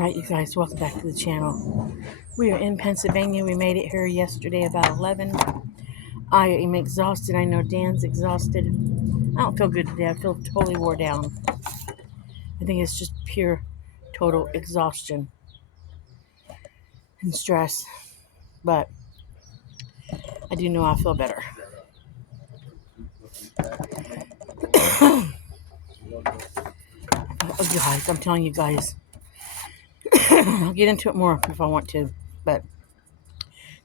Alright, you guys, welcome back to the channel. We are in Pennsylvania. We made it here yesterday about 11. I am exhausted. I know Dan's exhausted. I don't feel good today. I feel totally wore down. I think it's just pure, total exhaustion and stress. But I do know I feel better. Oh, guys, I'm telling you guys. I'll get into it more if I want to. But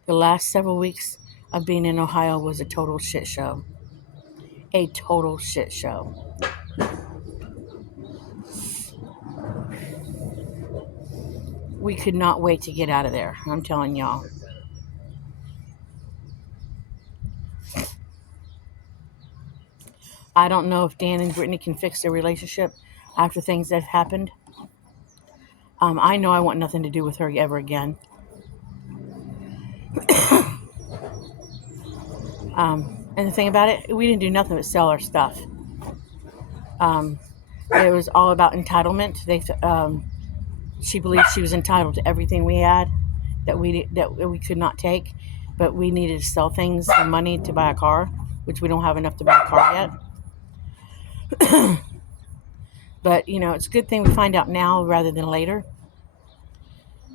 the last several weeks of being in Ohio was a total shit show. A total shit show. We could not wait to get out of there. I'm telling y'all. I don't know if Dan and Brittany can fix their relationship after things that have happened. I know I want nothing to do with her ever again. And the thing about it, we didn't do nothing but sell our stuff. It was all about entitlement. She believed she was entitled to everything we had that we could not take, but we needed to sell things for money to buy a car, which we don't have enough to buy a car yet. But it's a good thing we find out now rather than later,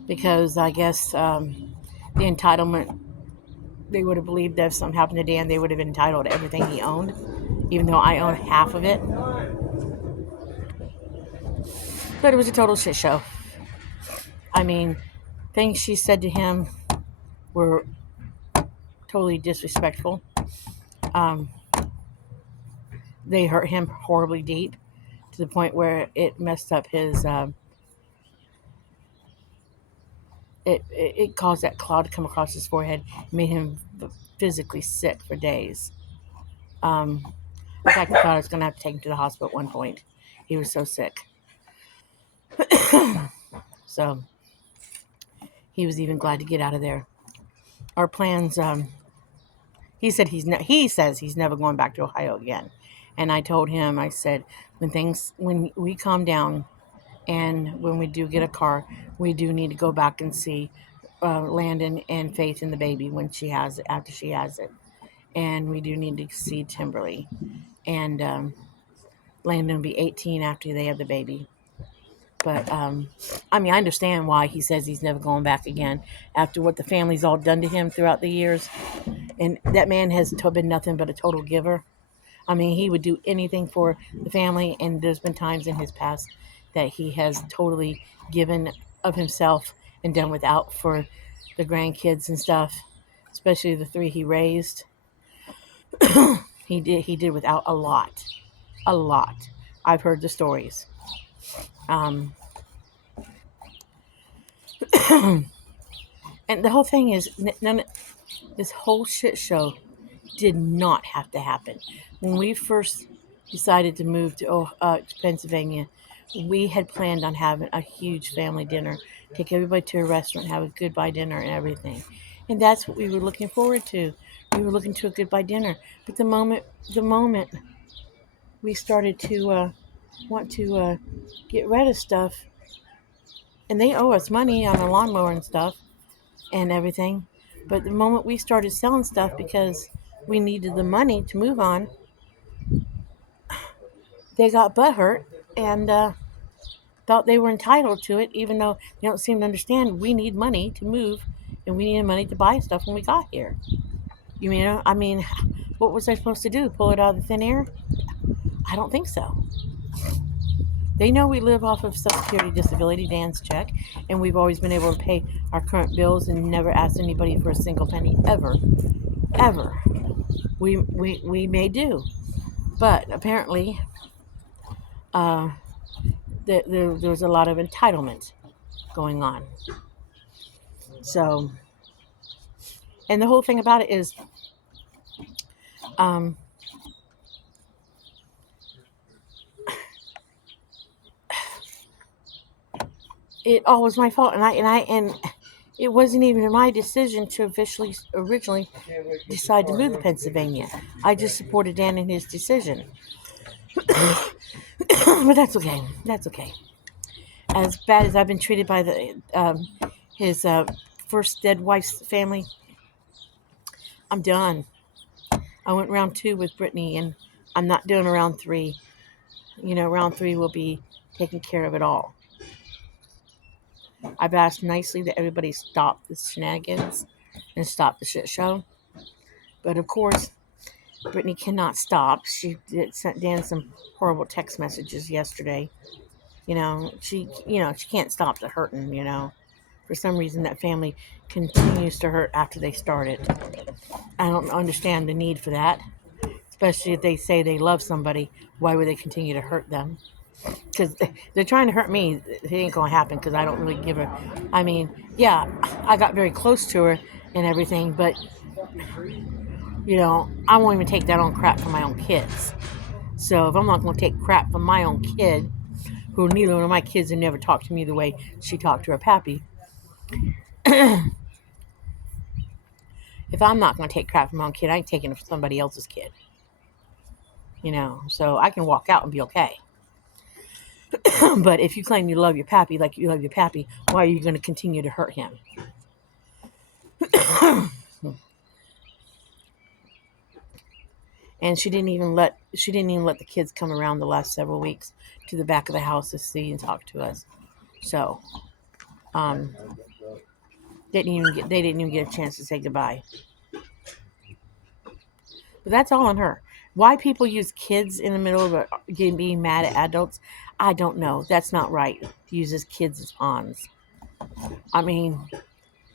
because I guess the entitlement, they would have believed that if something happened to Dan, they would have been entitled to everything he owned, even though I own half of it. But it was a total shit show. I mean, things she said to him were totally disrespectful. They hurt him horribly deep, to the point where it messed up his it caused that cloud to come across his forehead, made him physically sick for days. In fact, I thought I was going to have to take him to the hospital at one point. He was so sick. So he was even glad to get out of there. Our plans, he says he's never going back to Ohio again. And I told him, I said, when we calm down and when we do get a car, we do need to go back and see Landon and Faith and the baby after she has it. And we do need to see Timberly. And Landon will be 18 after they have the baby. But, I understand why he says he's never going back again after what the family's all done to him throughout the years. And that man has been nothing but a total giver. He would do anything for the family, and there's been times in his past that he has totally given of himself and done without for the grandkids and stuff, especially the 3 he raised. He did without a lot. I've heard the stories. And the whole thing is, this whole shit show did not have to happen. When we first decided to move to Pennsylvania, we had planned on having a huge family dinner, take everybody to a restaurant, have a goodbye dinner and everything. And that's what we were looking forward to. We were looking to a goodbye dinner. But the moment we started to want to get rid of stuff, and they owe us money on a lawnmower and stuff and everything. But the moment we started selling stuff because we needed the money to move on, they got butthurt and thought they were entitled to it, even though they don't seem to understand we need money to move and we needed money to buy stuff when we got here. What was I supposed to do? Pull it out of the thin air? I don't think so. They know we live off of Social Security Disability, Dan's check, and we've always been able to pay our current bills and never asked anybody for a single penny, ever. We may do, but apparently there's a lot of entitlement going on. So, and the whole thing about it is, it all was my fault, and it wasn't even my decision to originally decide to move to Pennsylvania. I just supported Dan in his decision. But that's okay. as bad as I've been treated by his first dead wife's family, I'm done. I went round 2 with Brittany, and I'm not doing a round 3. Round 3 will be taking care of it all. I've asked nicely that everybody stop the shenanigans and stop the shit show. But of course, Brittany cannot stop. She sent Dan some horrible text messages yesterday. She can't stop the hurting. For some reason, that family continues to hurt after they started. I don't understand the need for that, especially if they say they love somebody. Why would they continue to hurt them? Because they're trying to hurt me. It ain't going to happen because I don't really give her. I mean, yeah, I got very close to her and everything, but, I won't even take that on crap from my own kids. So if I'm not going to take crap from my own kid, who neither one of my kids have never talked to me the way she talked to her pappy, if I'm not going to take crap from my own kid, I ain't taking it from somebody else's kid. So I can walk out and be okay. But if you claim you love your pappy like you love your pappy, why are you going to continue to hurt him? And she didn't even let the kids come around the last several weeks to the back of the house to see and talk to us. So, they didn't even get a chance to say goodbye. But that's all on her. Why people use kids in the middle of being mad at adults, I don't know. That's not right. To use as kids as pawns. I mean,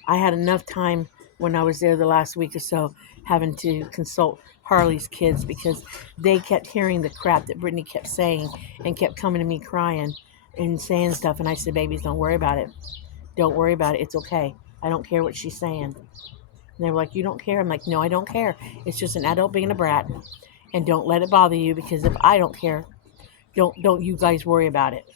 I had enough time when I was there the last week or so having to consult Harley's kids because they kept hearing the crap that Brittany kept saying and kept coming to me crying and saying stuff. And I said, babies, don't worry about it. Don't worry about it. It's okay. I don't care what she's saying. And they were like, you don't care? I'm like, no, I don't care. It's just an adult being a brat. And don't let it bother you because if I don't care, don't you guys worry about it.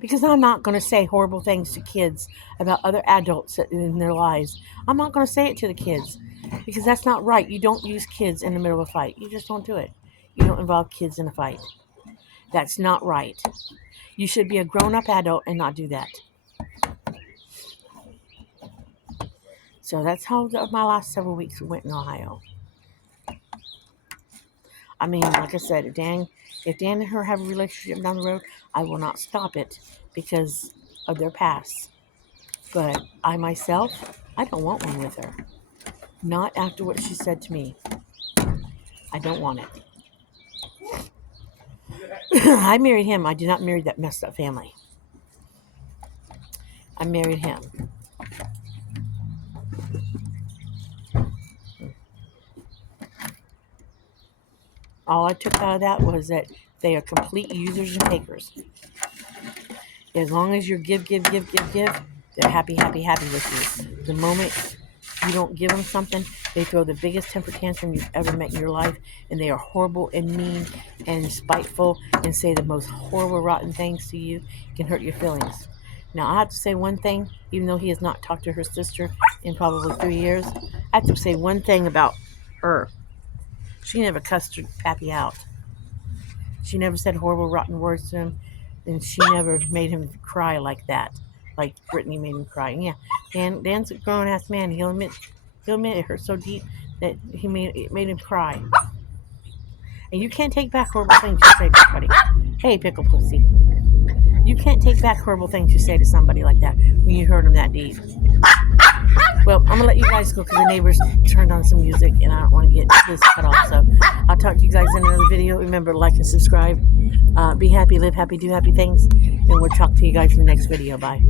Because I'm not going to say horrible things to kids about other adults in their lives. I'm not going to say it to the kids because that's not right. You don't use kids in the middle of a fight. You just don't do it. You don't involve kids in a fight. That's not right. You should be a grown-up adult and not do that. So that's how my last several weeks went in Ohio. I mean, like I said, if Dan and her have a relationship down the road, I will not stop it because of their past. But I myself, I don't want one with her. Not after what she said to me. I don't want it. I married him. I did not marry that messed up family. I married him. All I took out of that was that they are complete users and takers. As long as you're give, they're happy with you. The moment you don't give them something, they throw the biggest temper tantrum you've ever met in your life, and they are horrible and mean and spiteful and say the most horrible, rotten things to you. Can hurt your feelings. Now, I have to say one thing, even though he has not talked to her sister in probably 3 years, I have to say one thing about her. She never cussed her pappy out. She never said horrible, rotten words to him, and she never made him cry like that, like Brittany made him cry. And yeah, Dan's a grown-ass man. He'll admit it hurt so deep that it made him cry. And you can't take back horrible things you say to somebody. Hey, pickle pussy. You can't take back horrible things you say to somebody like that when you hurt them that deep. Well, I'm going to let you guys go because the neighbors turned on some music and I don't want to get this cut off. So I'll talk to you guys in another video. Remember to like and subscribe. Be happy, live happy, do happy things. And we'll talk to you guys in the next video. Bye.